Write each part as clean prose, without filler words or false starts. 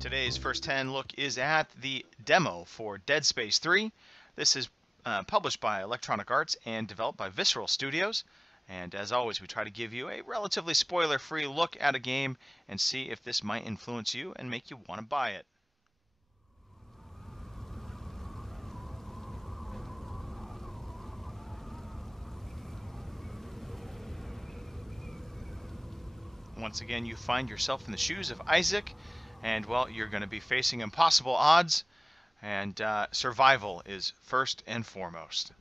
Today's first 10 look is at the demo for Dead Space 3. This is published by Electronic Arts and developed by Visceral Studios. And as always, we try to give you a relatively spoiler-free look at a game and see if this might influence you and make you want to buy it. Once again, you find yourself in the shoes of Isaac, and, well, you're going to be facing impossible odds, and survival is first and foremost.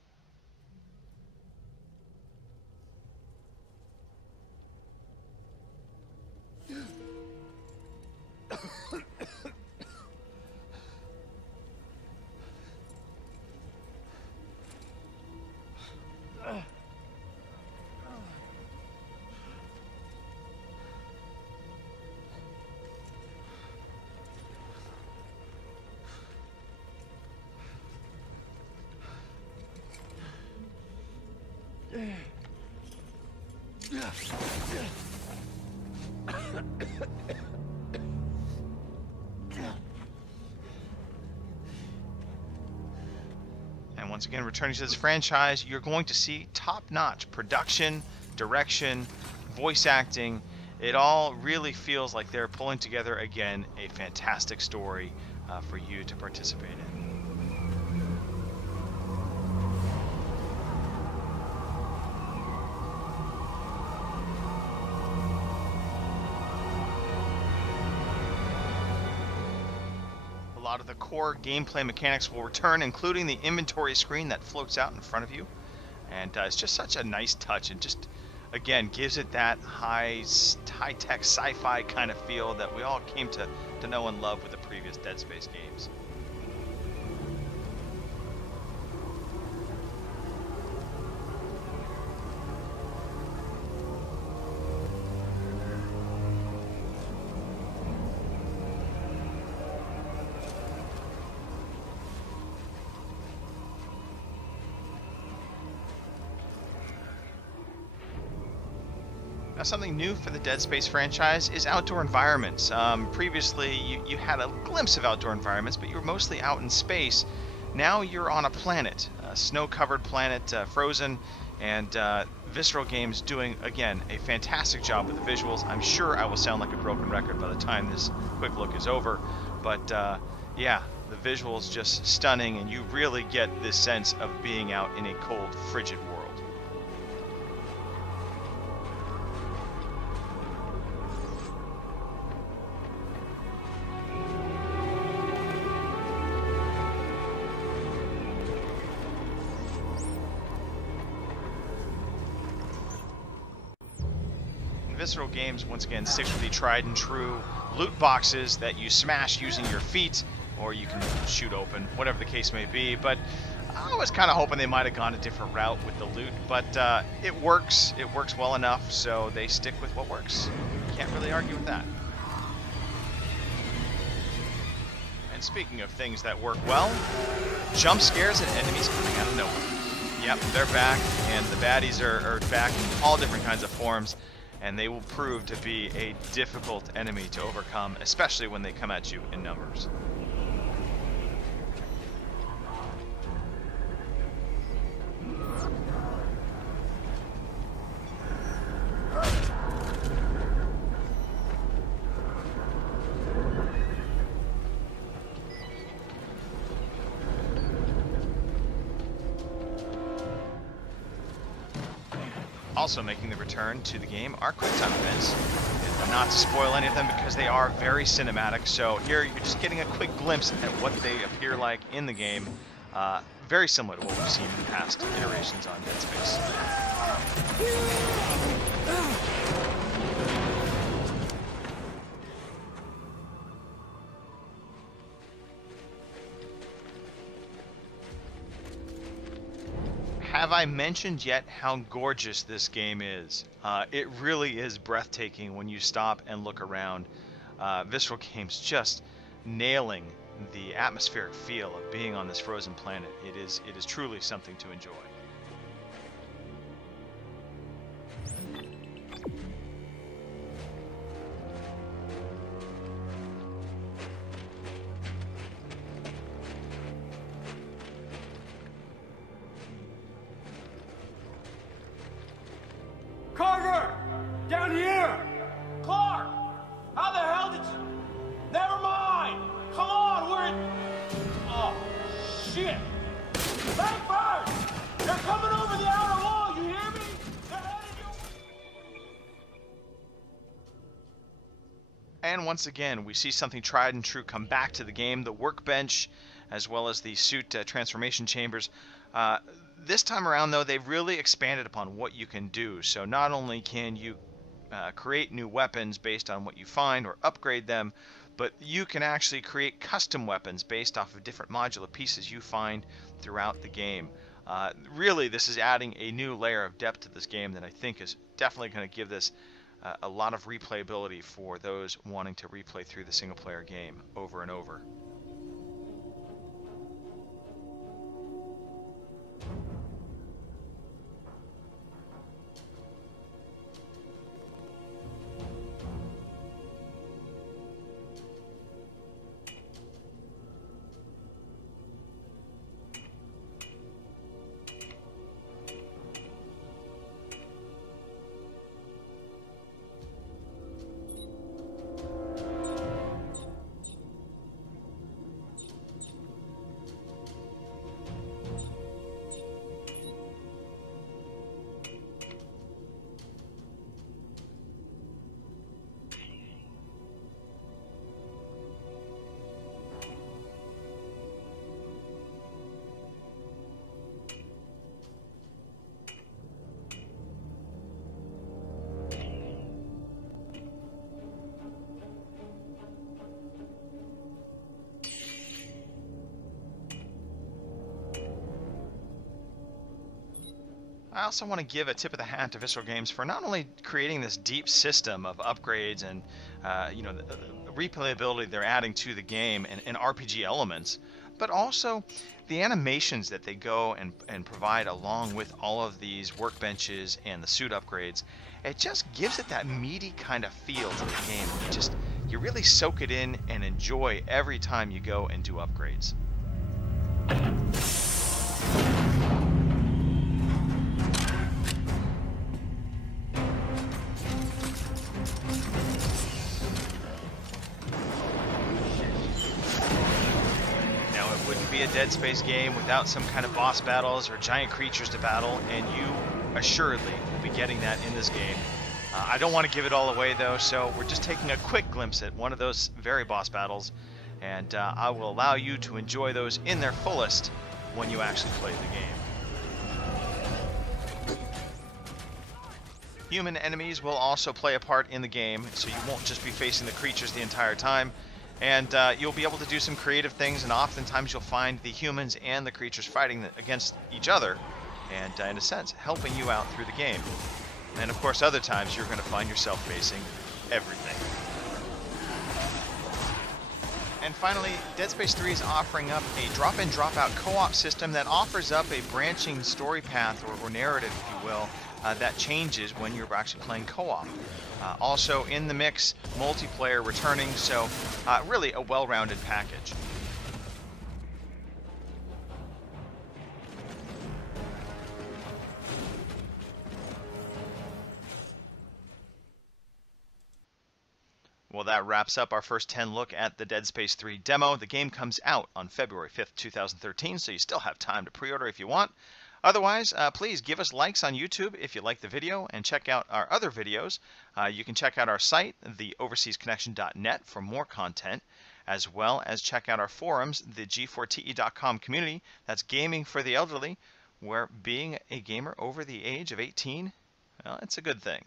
And once again, returning to this franchise, you're going to see top-notch production, direction, voice acting. It all really feels like they're pulling together, again, a fantastic story for you to participate in. A lot of the core gameplay mechanics will return, including the inventory screen that floats out in front of you. And it's just such a nice touch, and just, again, gives it that high-tech sci-fi kind of feel that we all came to know and love with the previous Dead Space games. Now, something new for the Dead Space franchise is outdoor environments. Previously, you had a glimpse of outdoor environments, but you were mostly out in space. Now you're on a planet, a snow-covered planet, frozen, and Visceral Games doing, again, a fantastic job with the visuals. I'm sure I will sound like a broken record by the time this quick look is over, but yeah, the visuals just stunning, and you really get this sense of being out in a cold, frigid world. Visceral Games, once again, sticks with the tried and true loot boxes that you smash using your feet, or you can shoot open, whatever the case may be. But I was kind of hoping they might have gone a different route with the loot, but it works well enough, so they stick with what works. Can't really argue with that. And speaking of things that work well, jump scares and enemies coming out of nowhere. Yep, they're back, and the baddies are back in all different kinds of forms. And they will prove to be a difficult enemy to overcome, especially when they come at you in numbers. Also making the return to the game are QuickTime events. Not to spoil any of them because they are very cinematic, so here you're just getting a quick glimpse at what they appear like in the game. Very similar to what we've seen in past iterations on Dead Space. Have I mentioned yet how gorgeous this game is? It really is breathtaking when you stop and look around. Visceral Games just nailing the atmospheric feel of being on this frozen planet. It is truly something to enjoy. Down here! Clark! How the hell did you... Never mind! Come on, we're in... Oh, shit! Langford! They're coming over the outer wall, you hear me? They're headed your way! And once again, we see something tried and true come back to the game, the workbench, as well as the suit transformation chambers. This time around, though, they've really expanded upon what you can do. So not only can you create new weapons based on what you find or upgrade them, but you can actually create custom weapons based off of different modular pieces you find throughout the game. Really, this is adding a new layer of depth to this game that I think is definitely going to give this a lot of replayability for those wanting to replay through the single-player game over and over. I also want to give a tip of the hat to Visceral Games for not only creating this deep system of upgrades and the replayability they're adding to the game and RPG elements, but also the animations that they go and provide along with all of these workbenches and the suit upgrades. It just gives it that meaty kind of feel to the game. You really soak it in and enjoy every time you go and do upgrades. Be a Dead Space game without some kind of boss battles or giant creatures to battle, and you assuredly will be getting that in this game. I don't want to give it all away though, so we're just taking a quick glimpse at one of those very boss battles, and I will allow you to enjoy those in their fullest when you actually play the game. Human enemies will also play a part in the game, so you won't just be facing the creatures the entire time. And you'll be able to do some creative things, and oftentimes you'll find the humans and the creatures fighting against each other, and in a sense, helping you out through the game. And of course, other times you're going to find yourself facing everything. And finally, Dead Space 3 is offering up a drop-in, drop-out co-op system that offers up a branching story path, or narrative, if you will, that changes when you're actually playing co-op. Also in the mix, multiplayer returning, so really a well-rounded package. Well, that wraps up our first 10 look at the Dead Space 3 demo. The game comes out on February 5th, 2013, so you still have time to pre-order if you want. Otherwise, please give us likes on YouTube if you like the video, and check out our other videos. You can check out our site, theoverseasconnection.net, for more content, as well as check out our forums, the G4TE.com community. That's gaming for the elderly, where being a gamer over the age of 18, well, it's a good thing.